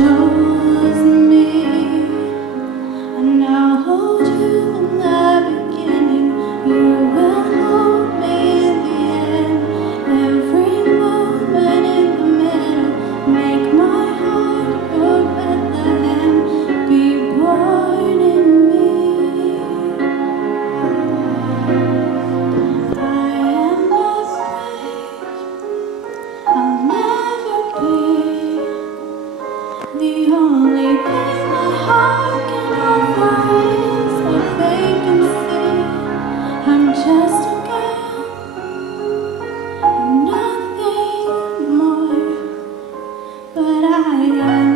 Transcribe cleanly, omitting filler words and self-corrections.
chose me, and I'll hold you in the beginning. You will hold me in the end. Every moment in the middle, make my heart your Bethlehem. Be born in me. I am not great, I'll never be. The only thing my heart can offer is a vacancy. I'm just a girl, and nothing more, but I am